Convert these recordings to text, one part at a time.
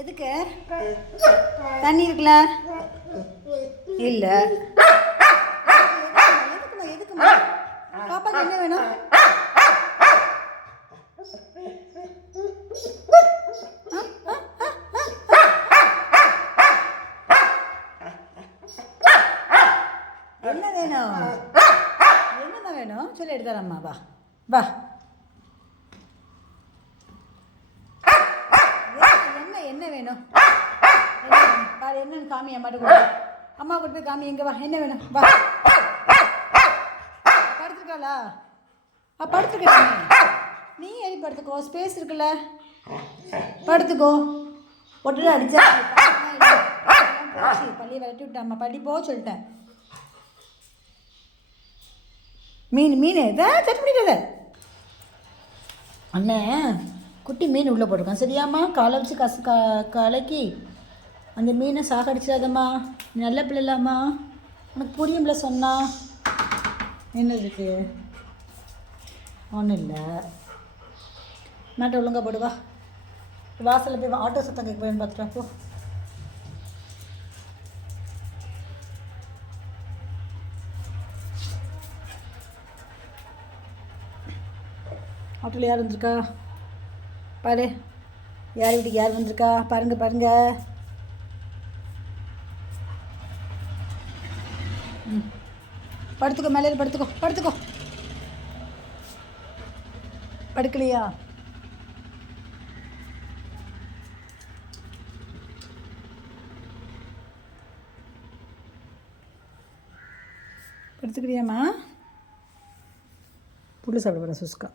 எதுக்கு தண்ணி இருக்குல்ல? இல்லை. எதுக்குமா எதுக்குமா? பாப்பாக்கு என்ன வேணும்? என்ன வேணும்? என்னம்மா வேணும் சொல்லி எடுத்தாரம்மா. வா வா. என்ன வேணும்? பாரு என்னன்னு காமி. அம்மாட்ட கூட அம்மா கூட போய் காமி. எங்கே வா, என்ன வேணும்? வா. படுத்துருக்காளா? படுத்துருக்க. நீ எரி படுத்துக்கோ, ஸ்பேஸ் இருக்குல்ல, படுத்துக்கோ. ஒட்டு அடிச்சா பள்ளியை விரட்டி விட்டாம்மா. பள்ளி போக சொல்லிட்டேன். மீன் இதை சட்டு பண்ணிடாத அண்ணன். குட்டி மீன் உள்ளே போட்டிருக்கான் சரியாம்மா. காலை வச்சு கலக்கி அந்த மீனை சாகடிச்சிடாதம்மா. நல்ல பிள்ளைலாம்மா. உனக்கு புரியும்ல சொன்னா. என்ன இருக்கு? ஒன்றும் இல்லை. மேட்டை ஒழுங்கா போடுவா. வாசலில் போய் ஆட்டோ சத்தம் கேட்க போயின்னு பார்த்துட்டா போ. ஆட்டோவில் யார் வந்திருக்கா பாரு. யார் வீட்டுக்கு யார் வந்திருக்கா பாருங்க பாருங்க. படுத்துக்கோ, மேலே படுத்துக்கோ. படுத்துக்கோ. படுக்கலையா? படுத்துக்கிறியாம்மா? புல்லு சாப்பிட போகிற சுஸ்கா.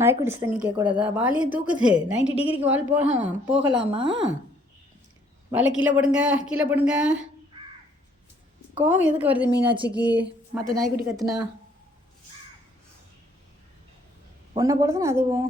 நாய்க்குடி தண்ணி கேட்கக்கூடாதா? வாலியும் தூக்குது. 90 டிகிரிக்கு வால் போகலாமா? வாழை கீழே போடுங்க, கீழே போடுங்க. கோவம் எதுக்கு வருது மீனாட்சிக்கு? மற்ற நாய்க்குட்டி கத்துனா ஒன்றை போடுதுன்னா அதுவும்